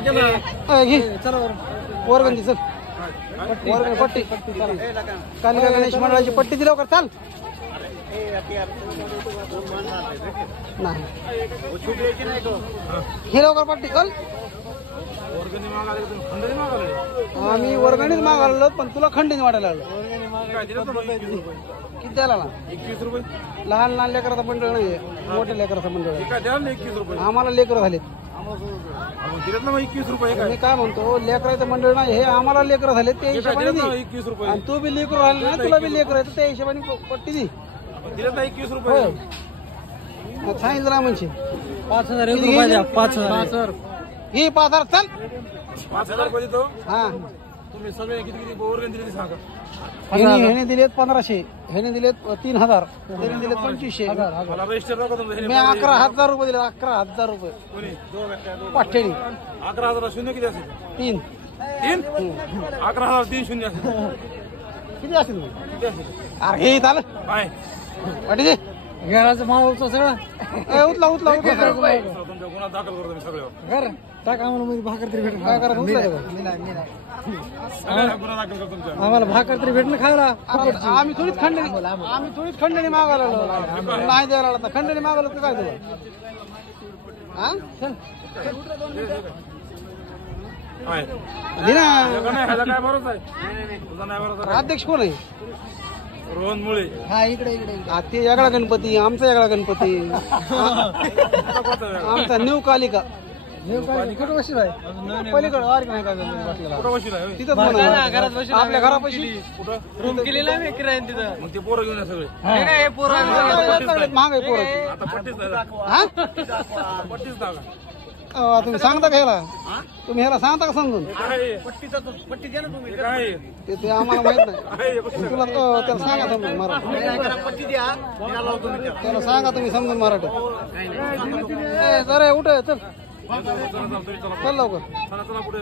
घे वर्गंदी चल वर्गणी पट्टी कालिका गणेश मंडळाची पट्टी दिली लवकर चाल नाही हे लवकर पट्टी चल आम्ही वर्गणीच मागायला पण तुला खंडीने वाटायला लागलो किती द्यायला ना 21 रुपये लहान लहान लेकराचं मंडळ नाही मोठ्या लेकराचं मंडळ आहे. काय द्याल 21 रुपये आम्हाला लेकर झालेत दिलेत ना 21 रुपये मी काय म्हणतो लेकराचं मंडळ नाही हे आम्हाला लेकर झाले ते हिशोबाने दे. 21 रुपये आणि तू बी लेकर राहिले ना तुला बी लेकर आहे त्या हिशोबाने पट्टी दे दिलेत ना 21 रुपये सांगितलं ना म्हणजे 5000 रुपये 5000 घे 5000 चल 5000 रुपये देतो हा तुम्ही सगळे किती किती वर्गणी दिली सांगा ह्याने दिलेत 1500 ह्याने दिलेत 3000 त्याने दिलेत 2500 मला रजिस्टर नका तुमचं मी 11000 रुपये दिले 11000 रुपये कोणी पाठ्याने 11000 शून्य किती असेल 3 तीन 11000 3 शून्य असेल किती असेल मग? किती असेल अरे हे चाल काय पाठी दे घराचं मावचं सगळं उचला उचला उचला तुमच्या गुन्हा दाखल करतो मी सगळ्यावर घर टाक आम्हाला मध्ये भाकर तरी भेट काय करायचं उचलायचं सगळ्या गुन्हा दाखल करतो तुमच्या आम्हाला भाकर तरी भेटणं खायला आम्ही थोडीच खंडणी मागायला लागलो. नाही द्यायला लागला खंडणी मागायला तर काय तुला हा चल काय दे ना ह्याला काय भरोसा आहे तुझा नाही भरोसा अध्यक्ष कोण आहे रोहन मुळे हा इकडे इकडे ते वेगळा गणपती आमचा वेगळा गणपती आमचा न्यू कालिका कुठं बसली बाई पलीकडे वार नाही काय बसलेला कुठं बसला आहे तिथंच म्हणा. घरात बसली आपल्या घरापाशी कुठं रूम केलेला मी किरायन तिथं मग ते पोरं घेऊन या सगळे महाग आहे पोरं आता पट्टीच दाखवा हा पट्टीच दाखवा तुम्ही सांगता का ह्याला तुम्ही ह्याला सांगता का समजून पट्टी द्या ना तुम्ही काय ते आम्हाला माहित नाही आहे तुला त्याला सांगा समजून मराठी त्याला सांगा तुम्ही समजून मराठी जरा उठ चल चल लवकर चला चला पुढे